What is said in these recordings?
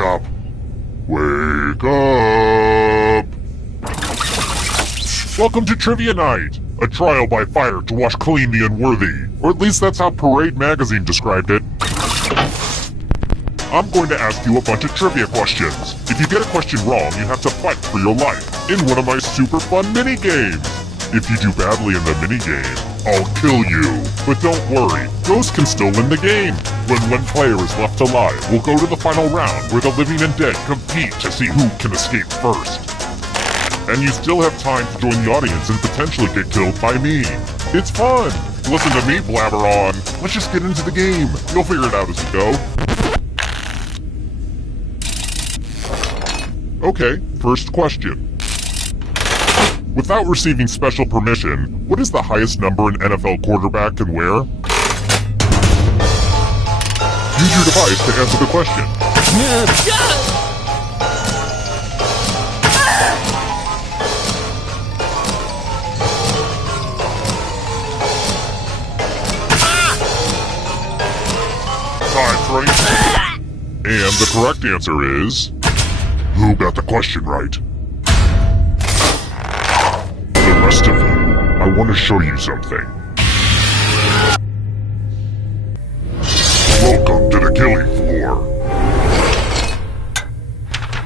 up. Wake up! Welcome to Trivia Night, a trial by fire to wash clean the unworthy. Or at least that's how Parade magazine described it. I'm going to ask you a bunch of trivia questions. If you get a question wrong, you have to fight for your life in one of my super fun mini-games. If you do badly in the mini-game, I'll kill you. But don't worry, ghosts can still win the game. When one player is left alive, we'll go to the final round where the living and dead compete to see who can escape first. And you still have time to join the audience and potentially get killed by me. It's fun! Listen to me blabber on. Let's just get into the game. You'll figure it out as we go. Okay, first question. Without receiving special permission, what is the highest number an NFL quarterback can wear? Use your device to answer the question. Time's running. And the correct answer is... Who got the question right? The rest of you, I want to show you something. Welcome to the killing floor.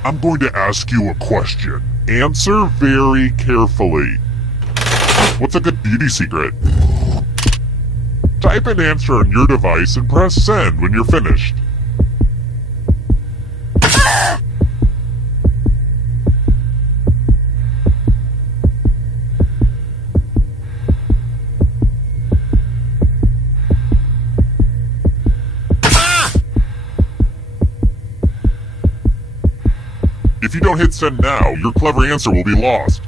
I'm going to ask you a question. Answer very carefully. What's a good beauty secret? Type an answer on your device and press send when you're finished. If you don't hit send now, your clever answer will be lost.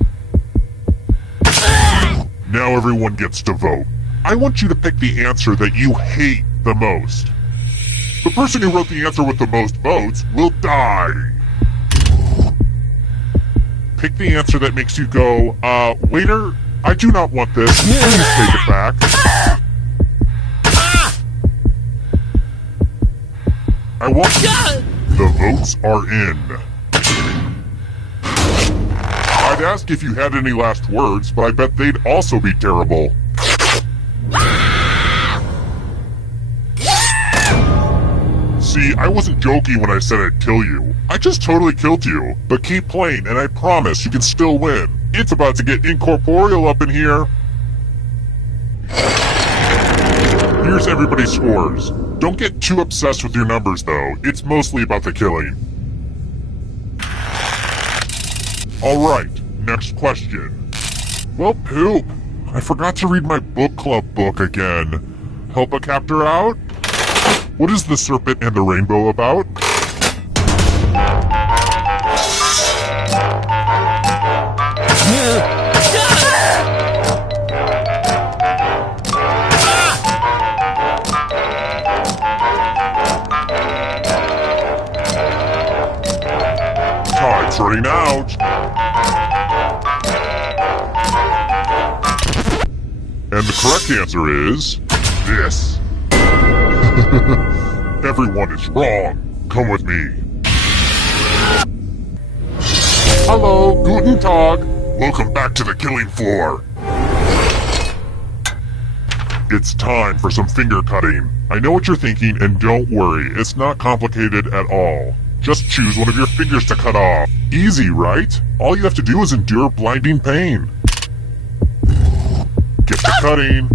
Now everyone gets to vote. I want you to pick the answer that you hate the most. The person who wrote the answer with the most votes will die. Pick the answer that makes you go, waiter, I do not want this. Please take it back. I won't. The votes are in. I'd ask if you had any last words, but I bet they'd also be terrible. See, I wasn't joking when I said I'd kill you. I just totally killed you. But keep playing, and I promise you can still win. It's about to get incorporeal up in here. Here's everybody's scores. Don't get too obsessed with your numbers, though. It's mostly about the killing. Alright, next question. Well, poop. I forgot to read my book club book again. Help a captor out? What is The Serpent and the Rainbow about? Time's running out. And the correct answer is... this. Everyone is wrong. Come with me. Hello, guten Tag. Welcome back to the killing floor. It's time for some finger cutting. I know what you're thinking, and don't worry, it's not complicated at all. Just choose one of your fingers to cut off. Easy, right? All you have to do is endure blinding pain. Get to cutting.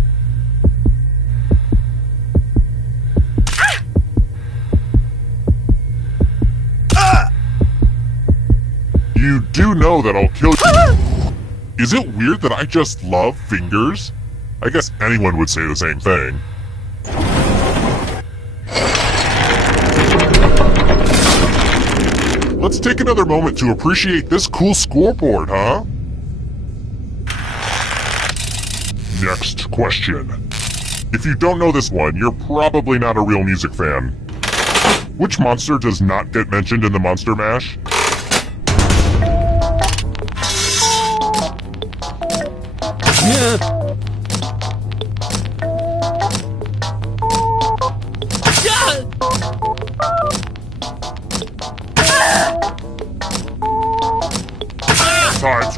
You do know that I'll kill you. Is it weird that I just love fingers? I guess anyone would say the same thing. Let's take another moment to appreciate this cool scoreboard, huh? Next question. If you don't know this one, you're probably not a real music fan. Which monster does not get mentioned in the Monster Mash?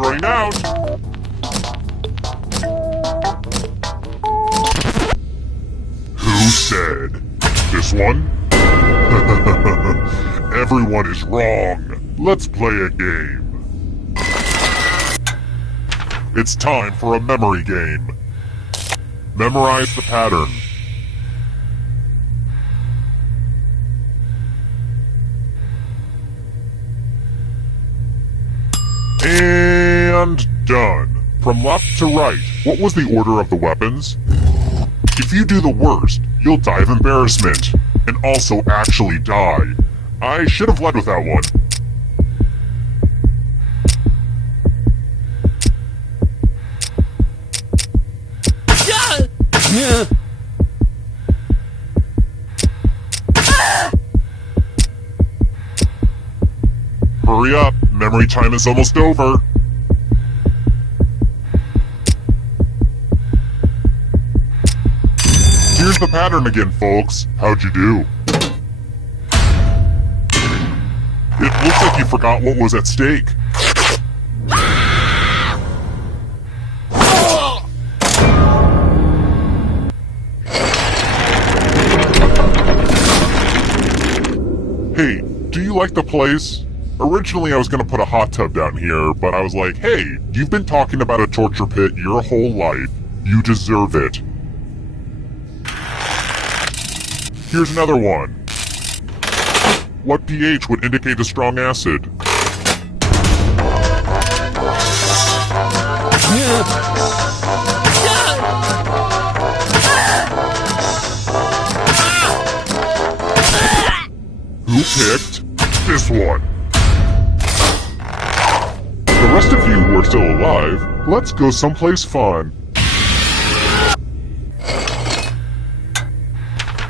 venturing out. Who said? This one? Everyone is wrong. Let's play a game. It's time for a memory game. Memorize the pattern. And done. From left to right, what was the order of the weapons? If you do the worst, you'll die of embarrassment, and also actually die. I should have led with that one. Hurry up, memory time is almost over. Here's the pattern again, folks. How'd you do? It looks like you forgot what was at stake. Hey, do you like the place? Originally I was gonna put a hot tub down here, but I was like, hey, you've been talking about a torture pit your whole life. You deserve it. Here's another one. What pH would indicate a strong acid? Who picked this one? The rest of you who are still alive, let's go someplace fun.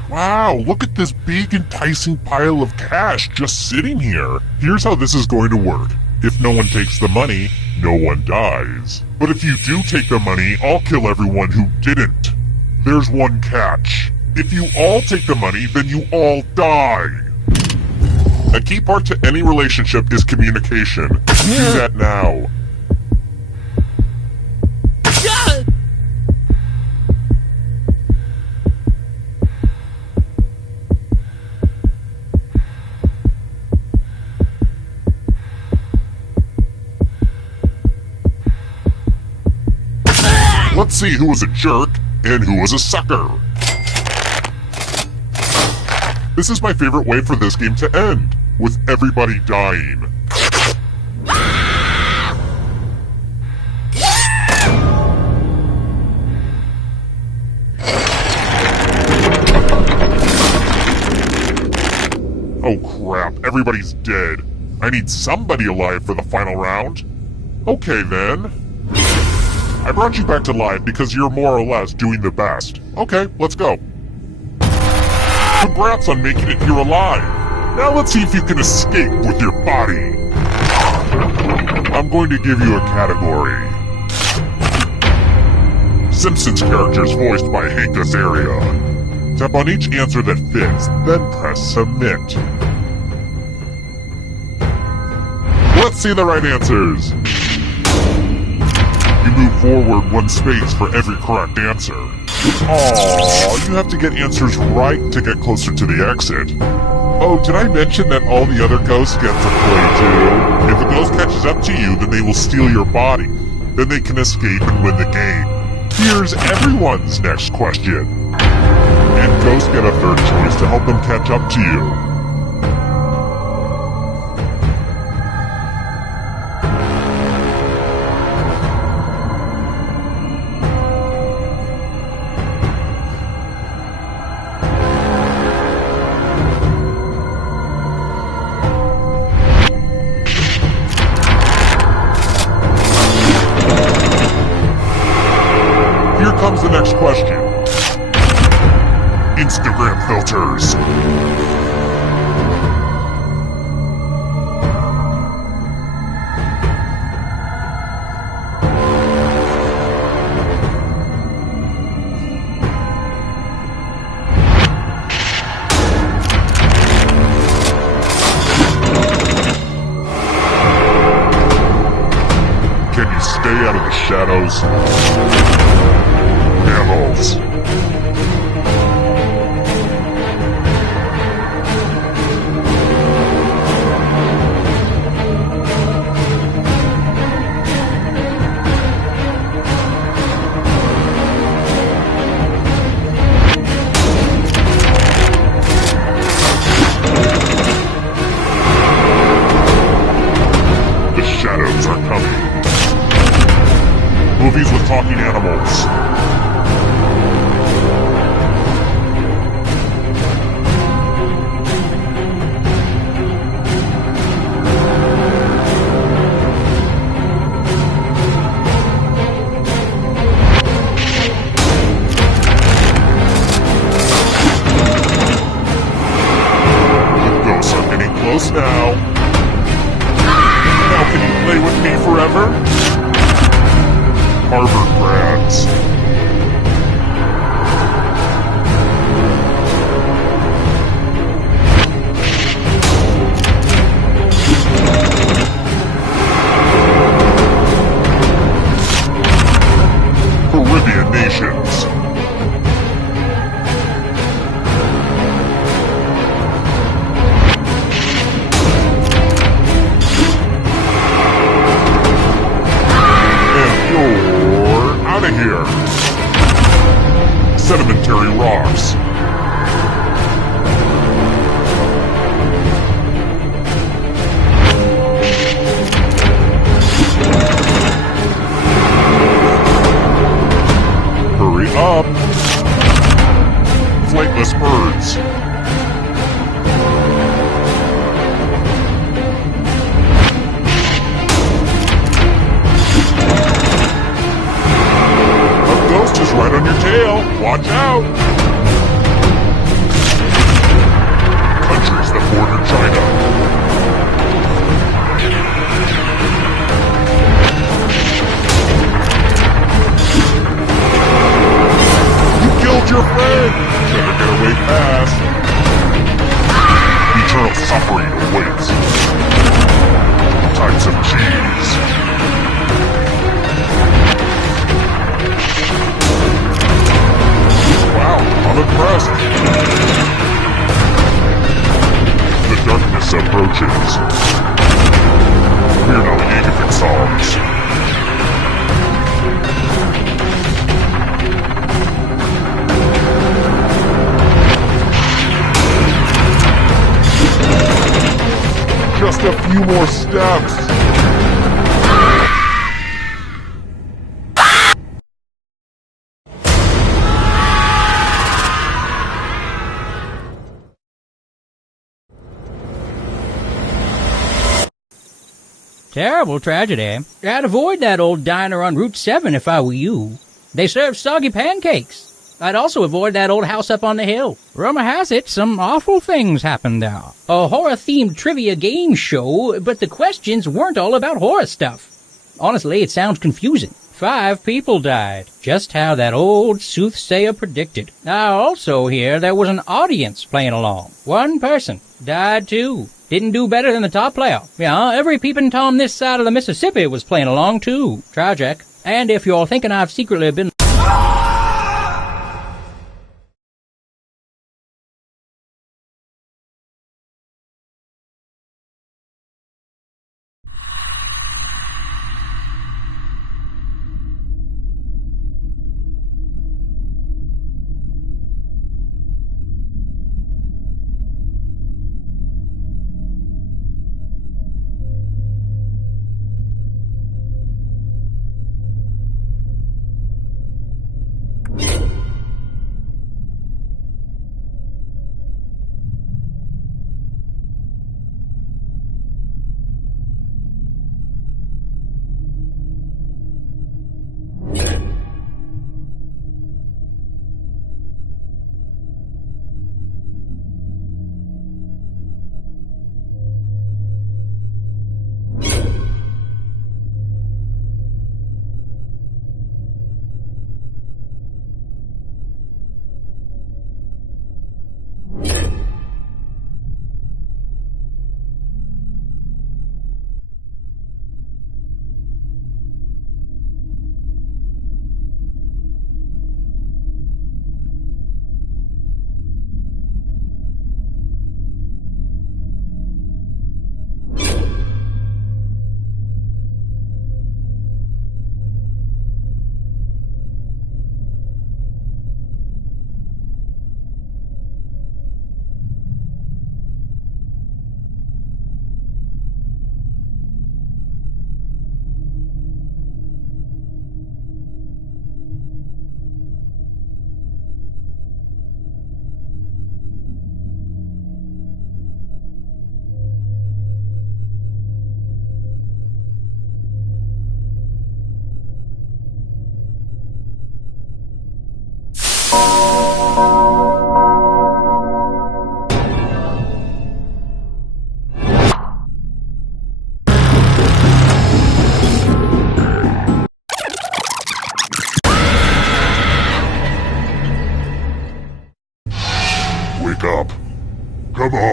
Wow, look at this big enticing pile of cash just sitting here. Here's how this is going to work. If no one takes the money, no one dies. But if you do take the money, I'll kill everyone who didn't. There's one catch. If you all take the money, then you all die. A key part to any relationship is communication. Do that now. Let's see who was a jerk and who was a sucker. This is my favorite way for this game to end, with everybody dying. Oh crap, everybody's dead. I need somebody alive for the final round. Okay then. I brought you back to life because you're more or less doing the best. Okay, let's go. Congrats on making it here alive. Now let's see if you can escape with your body. I'm going to give you a category. Simpsons characters voiced by Hank Azaria. Tap on each answer that fits, then press submit. Let's see the right answers. You move forward one space for every correct answer. Aww, you have to get answers right to get closer to the exit. Oh, did I mention that all the other ghosts get to play too? If a ghost catches up to you, then they will steal your body. Then they can escape and win the game. Here's everyone's next question. And ghosts get a third choice to help them catch up to you. Comes the next question. Instagram filters. Can shadows. Mammals. Shadows are coming. Movies with talking animals. The ghosts are getting close now. Can you play with me forever? Harvard grads. Caribbean nations. Out of here! Sedimentary rocks. Hurry up! Flightless birds. Just right on your tail. Watch out! Countries that border China. You killed your friend! Better get away fast. Eternal suffering awaits. Types of cheese. Wow, I'm impressed. The darkness approaches. Fear no Agapic songs. Just a few more steps. Terrible tragedy. I'd avoid that old diner on Route 7 if I were you. They serve soggy pancakes. I'd also avoid that old house up on the hill. Rumor has it some awful things happened there. A horror-themed trivia game show, but the questions weren't all about horror stuff. Honestly, it sounds confusing. 5 people died, just how that old soothsayer predicted. I also hear there was an audience playing along. 1 person died too. Didn't do better than the top player. Yeah, every peeping Tom this side of the Mississippi was playing along too. Tragic. And if you're thinking I've secretly been...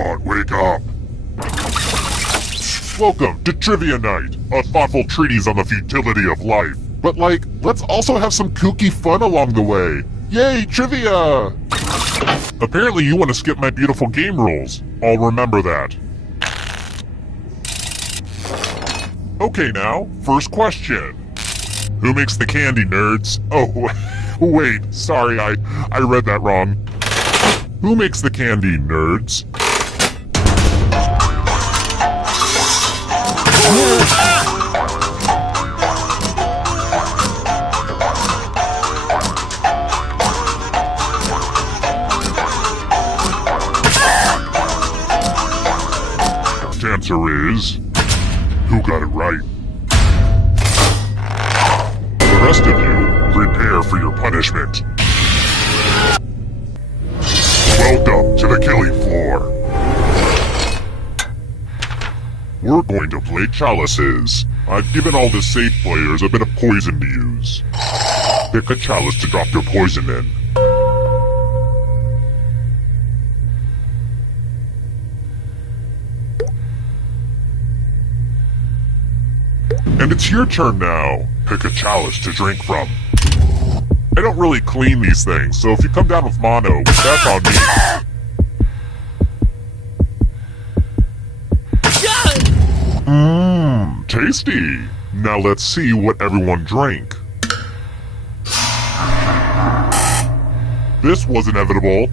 on, wake up. Welcome to Trivia Night, a thoughtful treatise on the futility of life. But let's also have some kooky fun along the way. Yay, trivia! Apparently you want to skip my beautiful game rules. I'll remember that. Okay now, first question. Who makes the candy, nerds? Oh, wait, sorry, I read that wrong. Who makes the candy, nerds? The answer is... who got it right? The rest of you, prepare for your punishment. Welcome to the killing floor. We're going to play chalices. I've given all the safe players a bit of poison to use. Pick a chalice to drop your poison in. And it's your turn now. Pick a chalice to drink from. I don't really clean these things, so if you come down with mono, that's on me. Mmm, tasty. Now let's see what everyone drank. This was inevitable.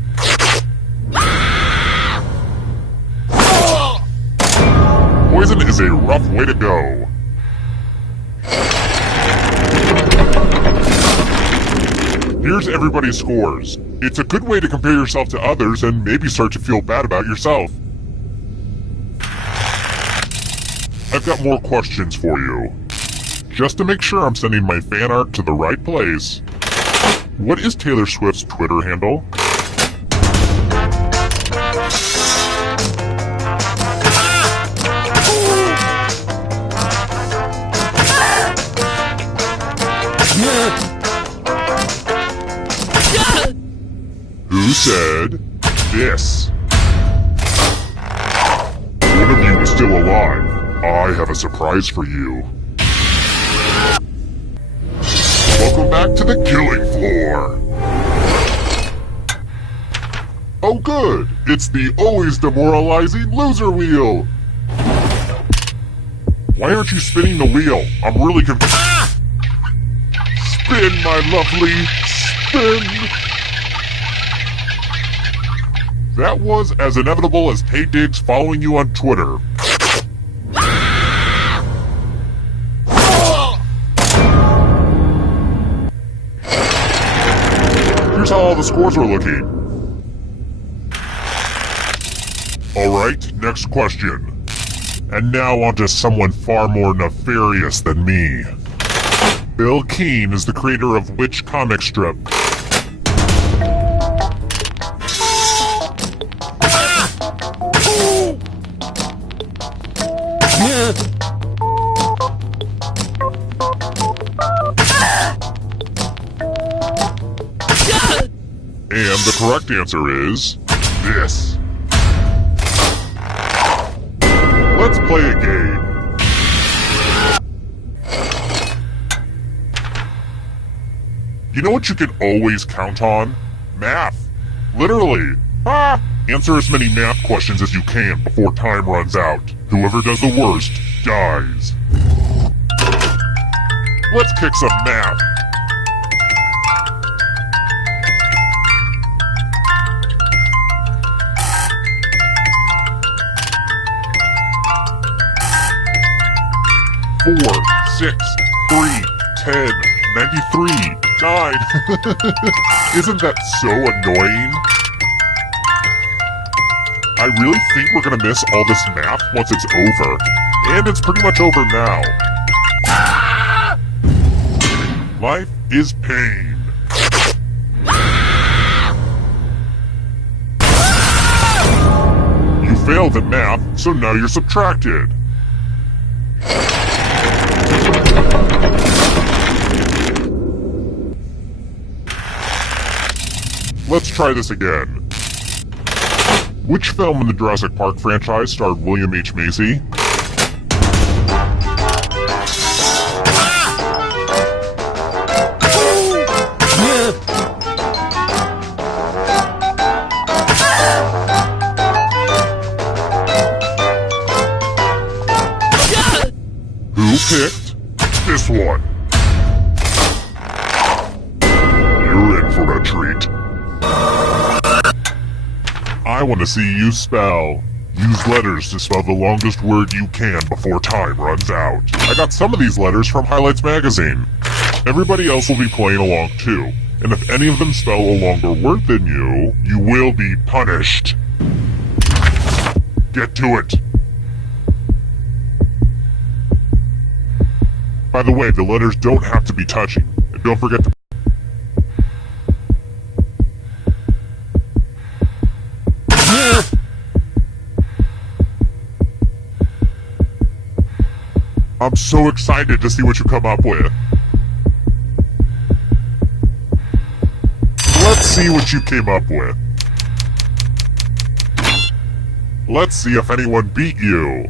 Poison is a rough way to go. Here's everybody's scores. It's a good way to compare yourself to others and maybe start to feel bad about yourself. I've got more questions for you. Just to make sure I'm sending my fan art to the right place. What is Taylor Swift's Twitter handle? Who said this? One of you is still alive. I have a surprise for you. Welcome back to the killing floor. Oh good, it's the always demoralizing loser wheel. Why aren't you spinning the wheel? I'm really confused. Spin, my lovely, spin. That was as inevitable as Tay Diggs following you on Twitter. Here's how all the scores are looking. Alright, next question. And now on to someone far more nefarious than me. Bill Keane is the creator of which comic strip? And the correct answer is... this. Let's play a game. You know what you can always count on? Math. Literally. Answer as many math questions as you can before time runs out. Whoever does the worst dies. Let's kick some math. Four, 6, 3, 10, 93, 9. Isn't that so annoying? I really think we're gonna miss all this math once it's over. And it's pretty much over now. Life is pain. You failed at math, so now you're subtracted. Let's try this again. Which film in the Jurassic Park franchise starred William H. Macy? Who picked this one? You're in for a treat. I want to see you spell. Use letters to spell the longest word you can before time runs out. I got some of these letters from Highlights magazine. Everybody else will be playing along too. And if any of them spell a longer word than you, you will be punished. Get to it. By the way, the letters don't have to be touching. And don't forget to... I'm so excited to see what you come up with. Let's see what you came up with. Let's see if anyone beat you.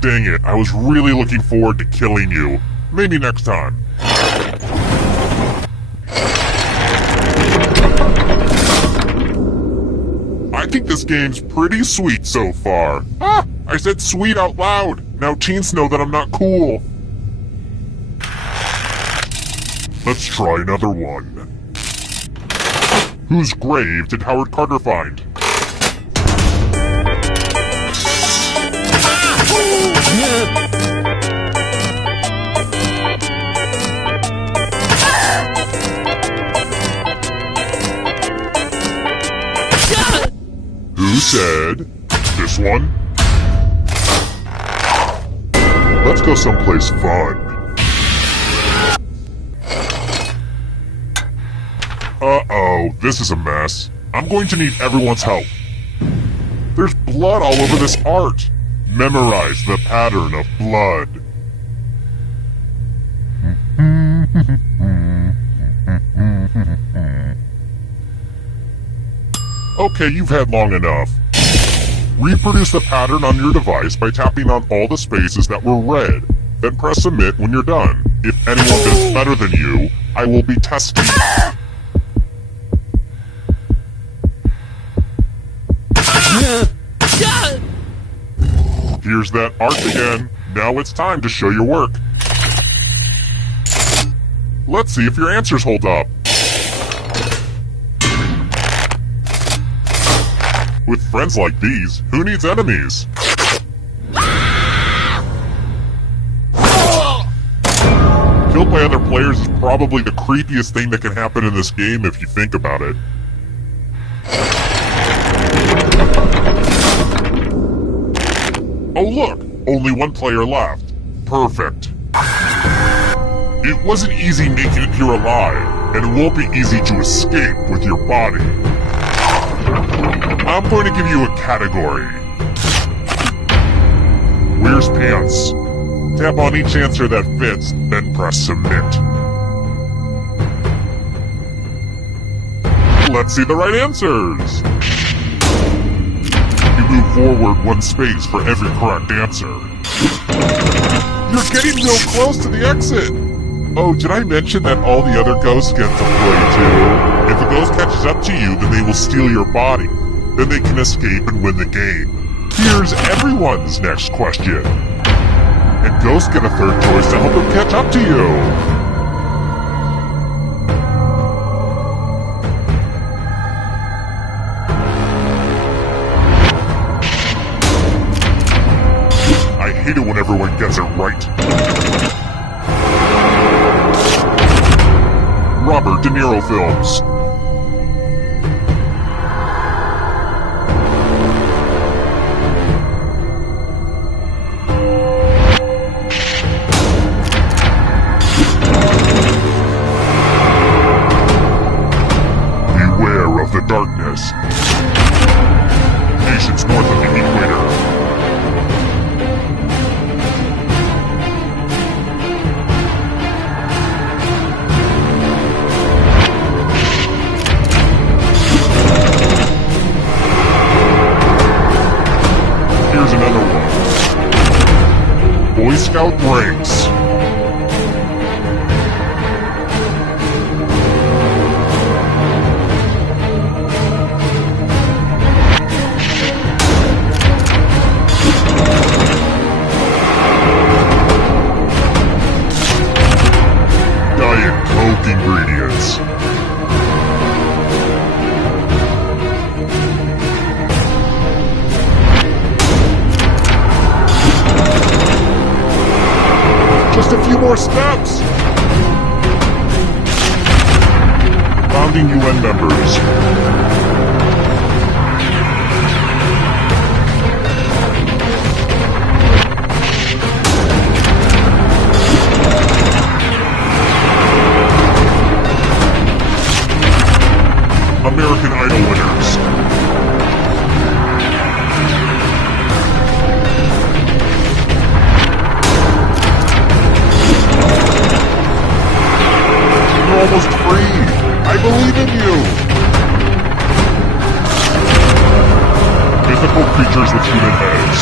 Dang it, I was really looking forward to killing you. Maybe next time. I think this game's pretty sweet so far. Ah, I said sweet out loud. Now teens know that I'm not cool. Let's try another one. Whose grave did Howard Carter find? Who said this one? Let's go someplace fun. Uh-oh, this is a mess. I'm going to need everyone's help. There's blood all over this art. Memorize the pattern of blood. Okay, you've had long enough. Reproduce the pattern on your device by tapping on all the spaces that were red. Then press submit when you're done. If anyone does better than you, I will be testing. Here's that art again. Now it's time to show your work. Let's see if your answers hold up. With friends like these, who needs enemies? Killed by other players is probably the creepiest thing that can happen in this game if you think about it. Oh look! Only one player left. Perfect. It wasn't easy making it here alive, and it won't be easy to escape with your body. I'm going to give you a category. Where's pants? Tap on each answer that fits, then press submit. Let's see the right answers. You move forward one space for every correct answer. You're getting real close to the exit. Oh, did I mention that all the other ghosts get to play too? If a ghost catches up to you, then they will steal your body. Then they can escape and win the game. Here's everyone's next question. And ghosts get a third choice to help them catch up to you. I hate it when everyone gets it right. Robert De Niro films. Beware of the darkness. Nations north of the equator. Here's another one. Boy Scout ranks. Diet Coke ingredients. Just a few more steps! Founding UN members. American Idol winners. You're almost free. I believe in you. Mythical creatures with human heads.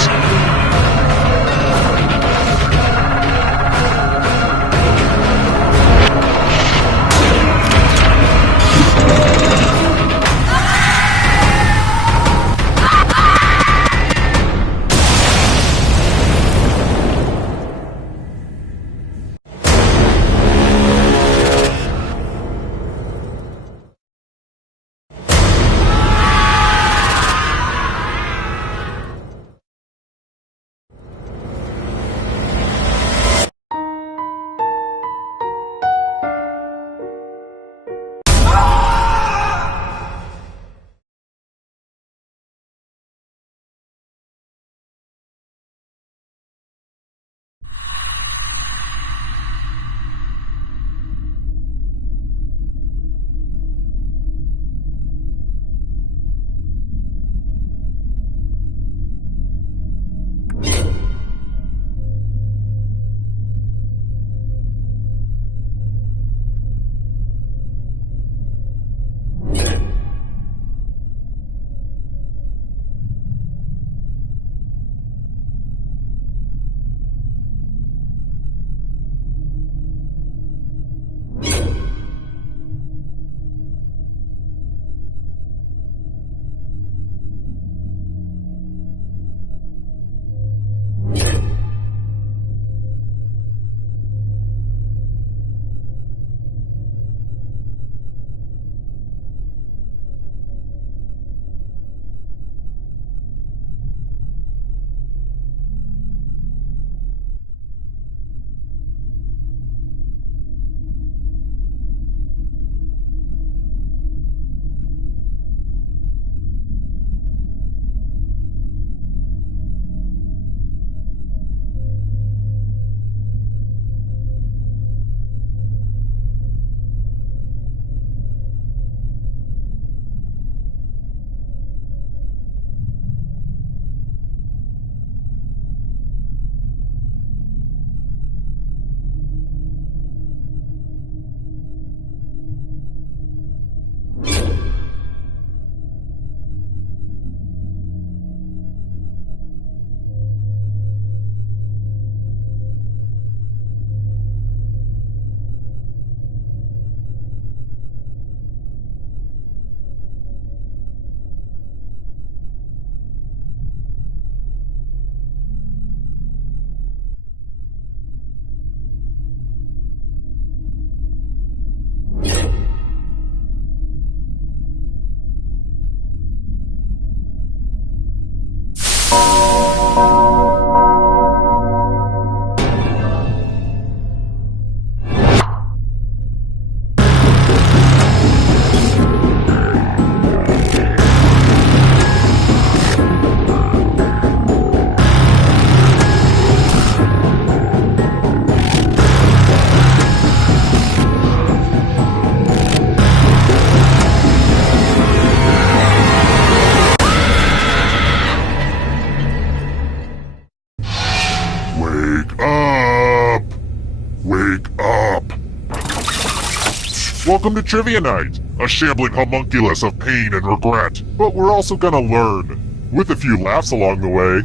Welcome to Trivia Night, a shambling homunculus of pain and regret. But we're also gonna learn, with a few laughs along the way.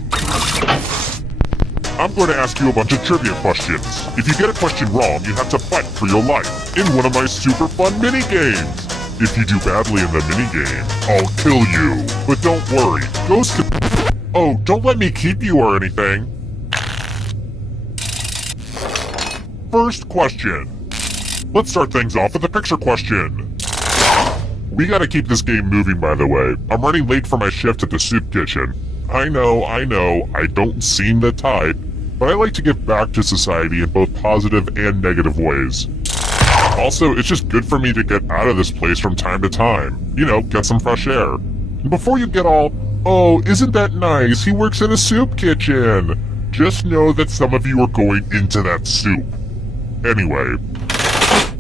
I'm going to ask you a bunch of trivia questions. If you get a question wrong, you have to fight for your life in one of my super fun mini-games. If you do badly in the mini-game, I'll kill you. But don't worry, Oh, don't let me keep you or anything. First question. Let's start things off with a picture question. We gotta keep this game moving, by the way. I'm running late for my shift at the soup kitchen. I know, I don't seem the type, but I like to give back to society in both positive and negative ways. Also, it's just good for me to get out of this place from time to time. You know, get some fresh air. And before you get all, oh, isn't that nice, he works in a soup kitchen, just know that some of you are going into that soup. Anyway,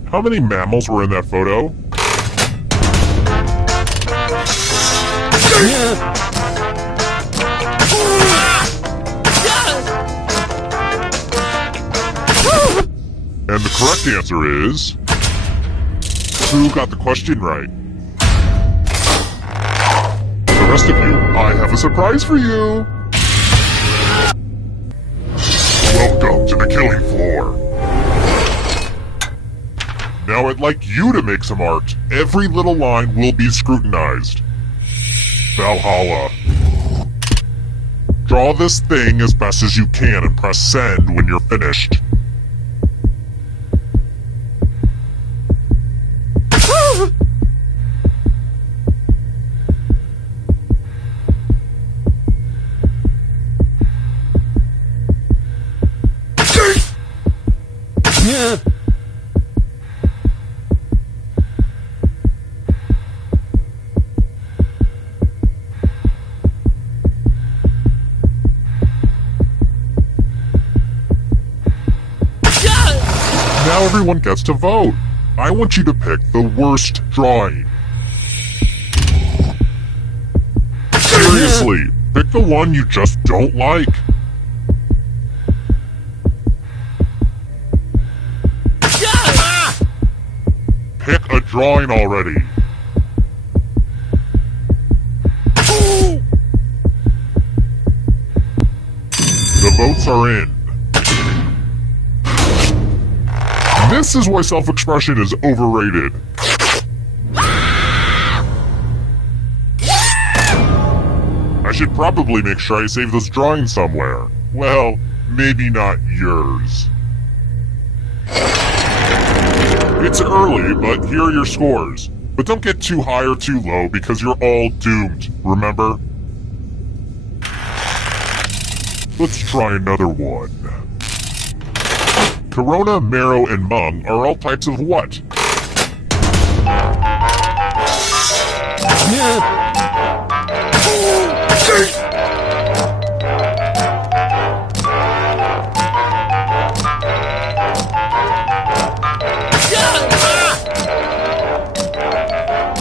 how many mammals were in that photo? And the correct answer is... Who got the question right? The rest of you, I have a surprise for you! Welcome to the killing floor. Now I'd like you to make some art. Every little line will be scrutinized. Valhalla. Draw this thing as best as you can and press send when you're finished. Now everyone gets to vote. I want you to pick the worst drawing. Seriously, pick the one you just don't like. Pick a drawing already. The votes are in. This is why self-expression is overrated. I should probably make sure I save those drawings somewhere. Well, maybe not yours. It's early, but here are your scores. But don't get too high or too low because you're all doomed, remember? Let's try another one. Corona, marrow, and mung are all types of what?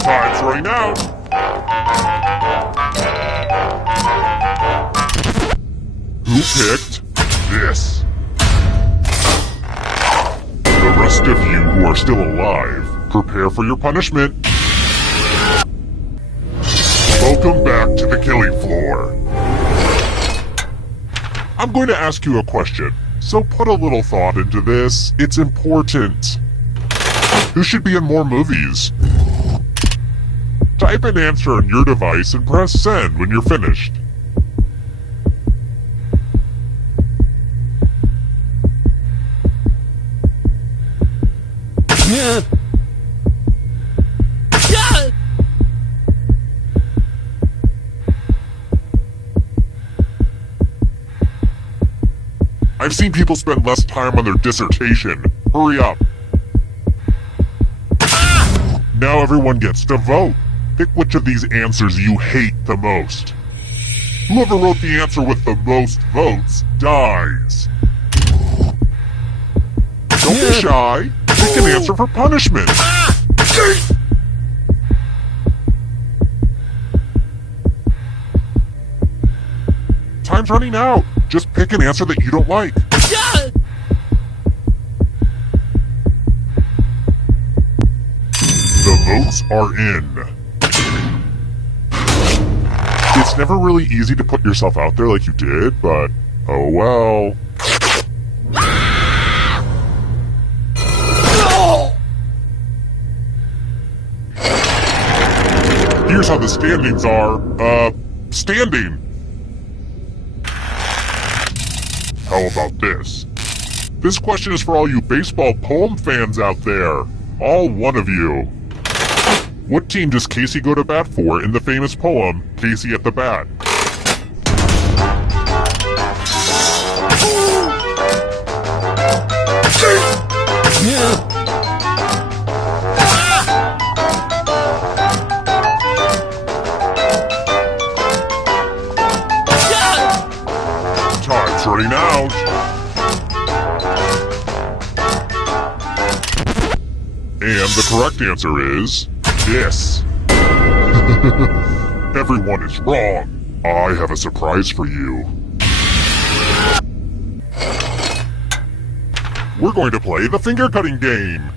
Time's running out. Who picked this? The rest of you who are still alive, prepare for your punishment. Welcome back to the killing floor. I'm going to ask you a question, so put a little thought into this. It's important. Who should be in more movies? Type an answer on your device and press send when you're finished. I've seen people spend less time on their dissertation. Hurry up. Now everyone gets to vote. Pick which of these answers you hate the most. Whoever wrote the answer with the most votes dies. Don't be shy. Pick an answer for punishment. Time's running out. Just pick an answer that you don't like. The votes are in. It's never really easy to put yourself out there like you did, but, Oh well. Here's how the standings are. Standing. How about this? This question is for all you baseball poem fans out there. All one of you. What team does Casey go to bat for in the famous poem, Casey at the Bat? Time's running out. And the correct answer is this. Everyone is wrong. I have a surprise for you. We're going to play the finger cutting game.